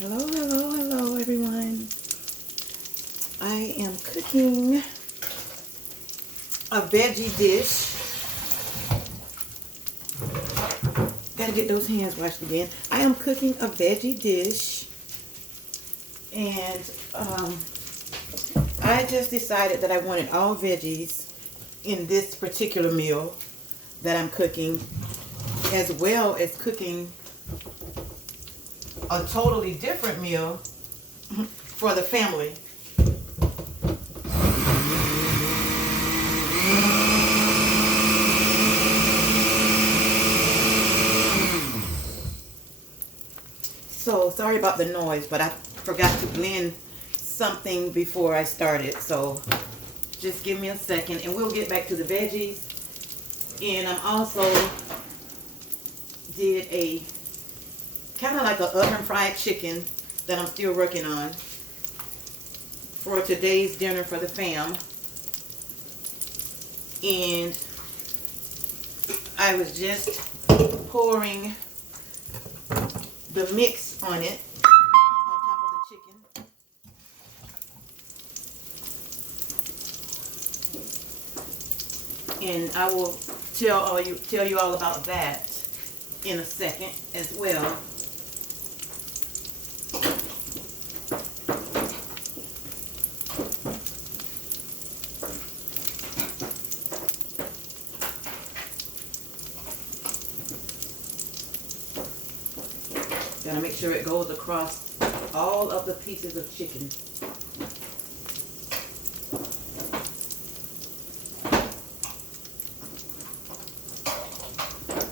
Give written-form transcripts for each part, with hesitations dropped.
Hello, hello, hello, everyone. I am cooking a veggie dish. Gotta get those hands washed again. I am cooking a veggie dish, and I just decided that I wanted all veggies in this particular meal that I'm cooking, as well as cooking a totally different meal for the family. So sorry about the noise, but I forgot to blend something before I started. So just give me a second and we'll get back to the veggies. And I'm also did a kind of like an oven fried chicken that I'm still working on for today's dinner for the fam. And I was just pouring the mix on it on top of the chicken. And I will tell you all about that in a second as well. Gotta make sure it goes across all of the pieces of chicken.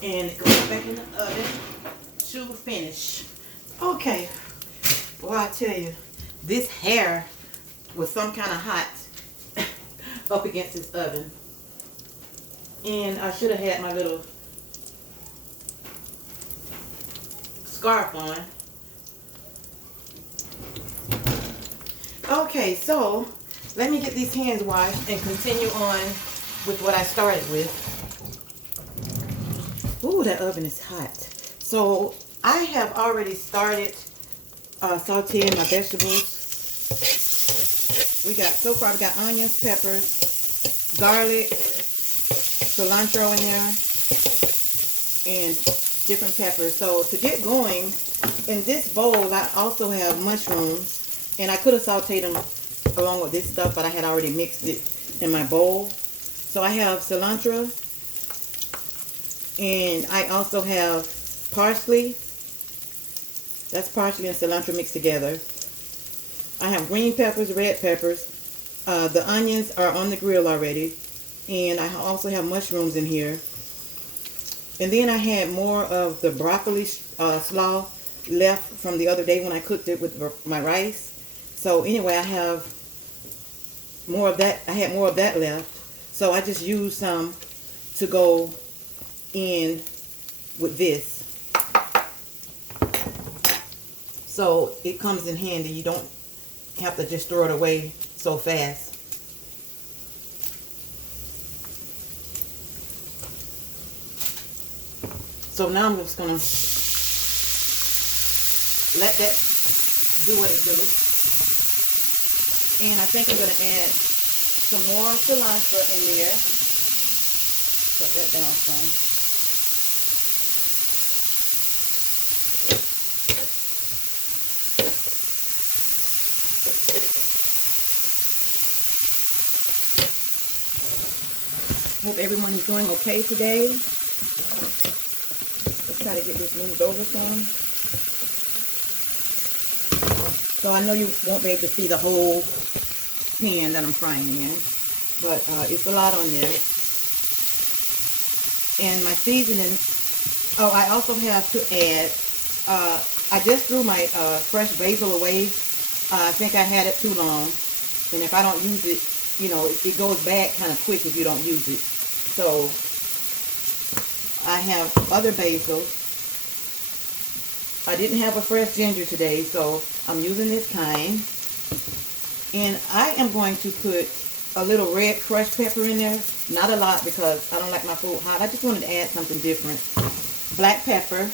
And it goes back in the oven to finish. Okay, boy, I tell you, this hair was some kind of hot up against this oven. And I should have had my little scarf on. Okay, so let me get these hands washed and continue on with what I started with. Ooh, that oven is hot. So I have already started sauteing my vegetables. So far we got onions, peppers, garlic, cilantro in there, and different peppers. So to get going, in this bowl I also have mushrooms, and I could have sauteed them along with this stuff, but I had already mixed it in my bowl. So I have cilantro, and I also have parsley. That's parsley and cilantro mixed together. I have green peppers, red peppers. The onions are on the grill already, and I also have mushrooms in here. And then I had more of the broccoli slaw left from the other day when I cooked it with my rice. So anyway, I have more of that. I had more of that left. So I just used some to go in with this. So it comes in handy. You don't have to just throw it away so fast. So now I'm just going to let that do what it do. And I think I'm going to add some more cilantro in there. Put that down some. Hope everyone is doing okay today. Let's try to get this moved over some. So I know you won't be able to see the whole pan that I'm frying in, but it's a lot on there. And my seasonings, oh, I also have to add, I just threw my fresh basil away. I think I had it too long, and if I don't use it, you know, it goes bad kind of quick if you don't use it. So I have other basil. I didn't have a fresh ginger today, so I'm using this kind. And I am going to put a little red crushed pepper in there. Not a lot because I don't like my food hot. I just wanted to add something different. Black pepper.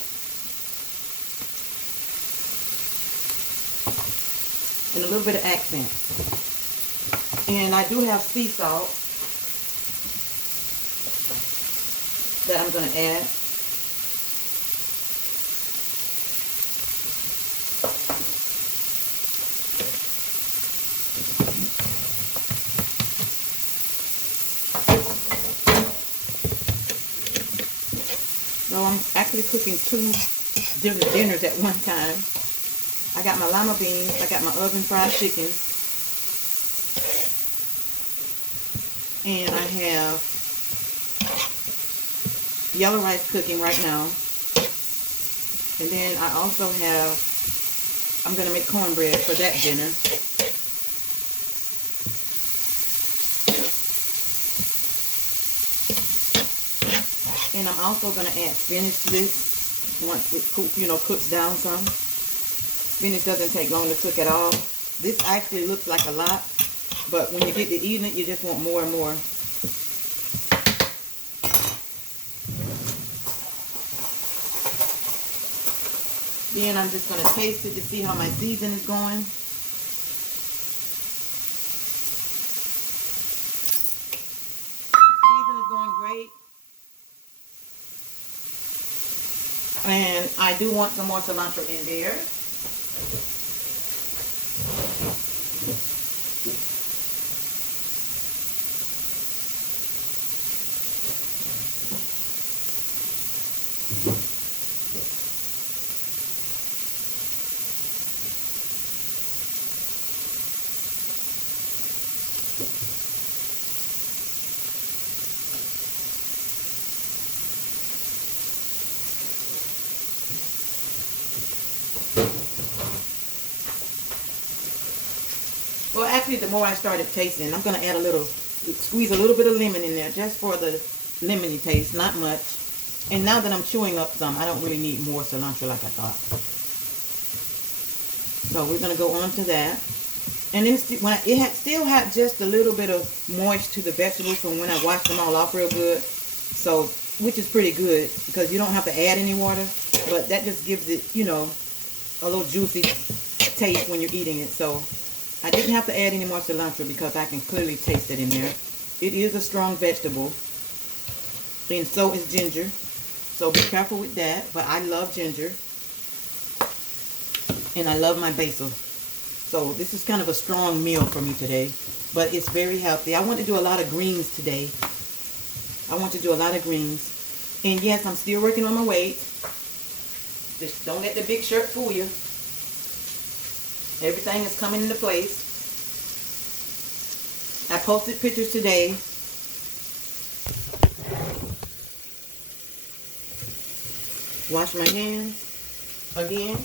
and a little bit of accent. And I do have sea salt that I'm going to add. So I'm actually cooking 2 different dinners at one time. I got my lima beans, I got my oven fried chicken, and I have yellow rice cooking right now. And then I also have, I'm going to make cornbread for that dinner. And I'm also going to add spinach to this once it cooks down some. Spinach doesn't take long to cook at all. This actually looks like a lot, but when you get to eating it, you just want more and more. Then I'm just going to taste it to see how my season is going. Season is going great. And I do want some more cilantro in there. Well, actually, the more I started tasting, I'm going to add squeeze a little bit of lemon in there just for the lemony taste, not much. And now that I'm chewing up some, I don't really need more cilantro like I thought. So we're going to go on to that. And then still had just a little bit of moist to the vegetables from when I washed them all off real good. So, which is pretty good because you don't have to add any water. But that just gives it, a little juicy taste when you're eating it. So I didn't have to add any more cilantro because I can clearly taste it in there. It is a strong vegetable. And so is ginger. So be careful with that. But I love ginger. And I love my basil. So this is kind of a strong meal for me today. But it's very healthy. I want to do a lot of greens today. And yes, I'm still working on my weight. Just don't let the big shirt fool you. Everything is coming into place. I posted pictures today. Wash my hands again.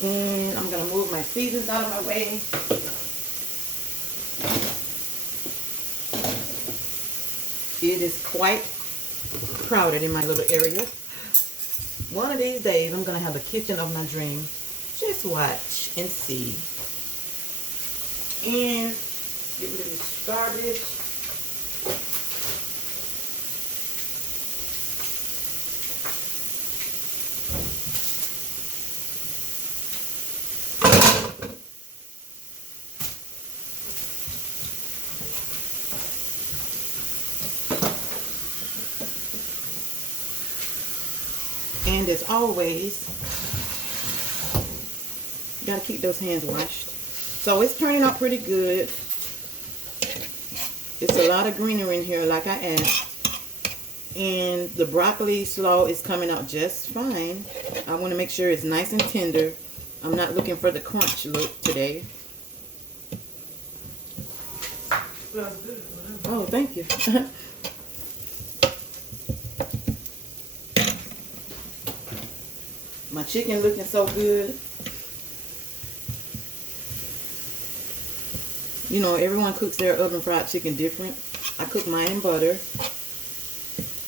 And I'm going to move my seasons out of my way. It is quite crowded in my little area. One of these days, I'm going to have the kitchen of my dream. Just watch and see. And get rid of this garbage. And as always, you gotta keep those hands washed. So it's turning out pretty good. It's a lot of greenery in here like I asked. And the broccoli slaw is coming out just fine. I want to make sure it's nice and tender. I'm not looking for the crunch look today. Oh, thank you. My chicken looking so good. You know, everyone cooks their oven fried chicken different. I cook mine in butter,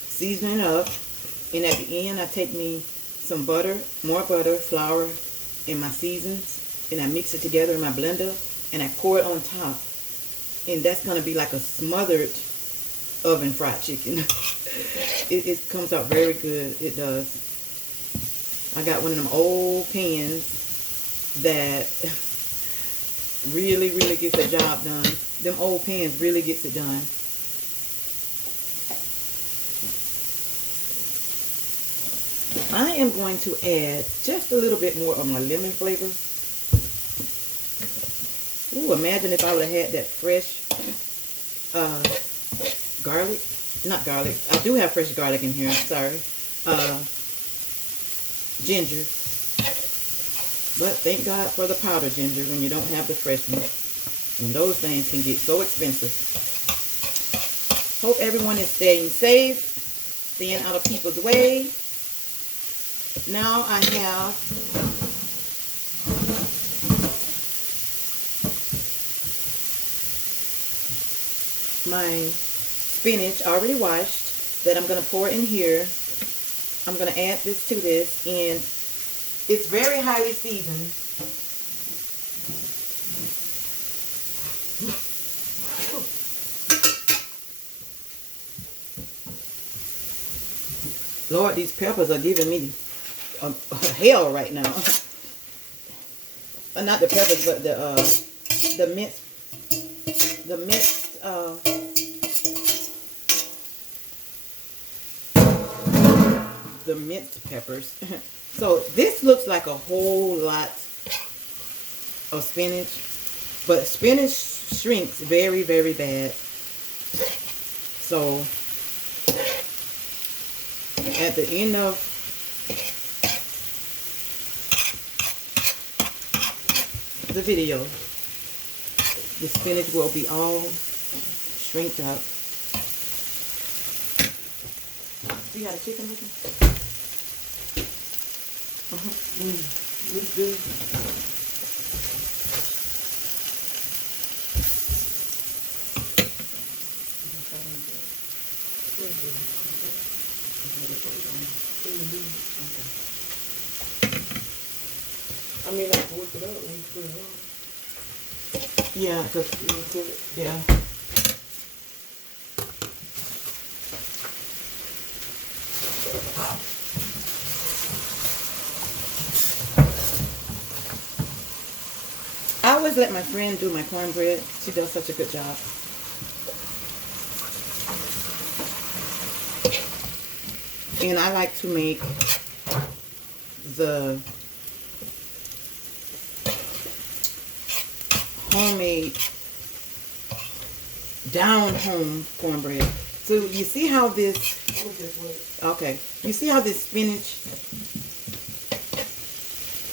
season it up, and at the end I take me some butter, more butter, flour, and my seasons, and I mix it together in my blender, and I pour it on top. And that's going to be like a smothered oven fried chicken. it comes out very good. It does. I got one of them old pans that really, really gets the job done. Them old pans really gets it done. I am going to add just a little bit more of my lemon flavor. Ooh, imagine if I would have had that fresh garlic. Not garlic. I do have fresh garlic in here. Sorry. Ginger. But thank God for the powdered ginger when you don't have the fresh one. And those things can get so expensive. Hope everyone is staying safe, staying out of people's way. Now I have my spinach already washed that I'm going to pour in here. I'm going to add this to this, and it's very highly seasoned. Lord, these peppers are giving me hell right now. Not the peppers, but the minced peppers. So this looks like a whole lot of spinach, but spinach shrinks very, very bad. So at the end of the video, the spinach will be all shrinked up. See how the chicken looking? Looks good. I mean, I can whip it up when you put it on. Yeah, because yeah. I always let my friend do my cornbread. She does such a good job. And I like to make the homemade down home cornbread. So you see how this, okay, you see how this spinach,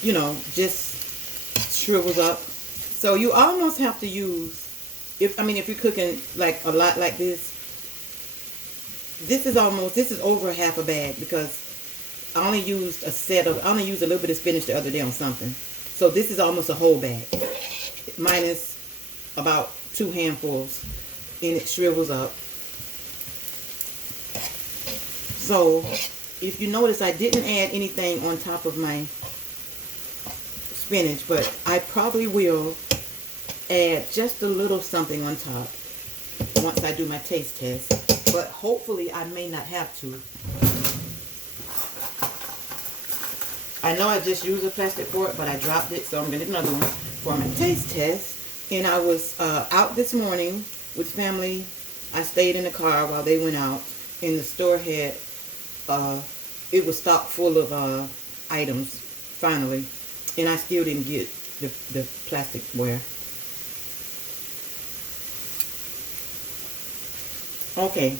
you know, just shrivels up. So you almost have to use, if you're cooking like a lot like this, this is over half a bag, because I only used a little bit of spinach the other day on something. So this is almost a whole bag, minus about 2 handfuls, and it shrivels up. So if you notice, I didn't add anything on top of my spinach, but I probably will add just a little something on top once I do my taste test. But hopefully I may not have to. I know I just used a plastic fork, but I dropped it, so I'm going to get another one for my taste test. And I was out this morning with family. I stayed in the car while they went out, and the store had, it was stocked full of items, finally. And I still didn't get the plasticware. Okay,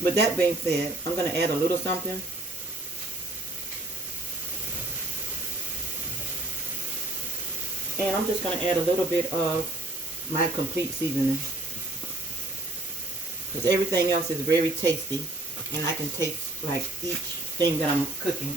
with that being said, I'm going to add a little something. And I'm just going to add a little bit of my complete seasoning, because everything else is very tasty, and I can taste like each thing that I'm cooking.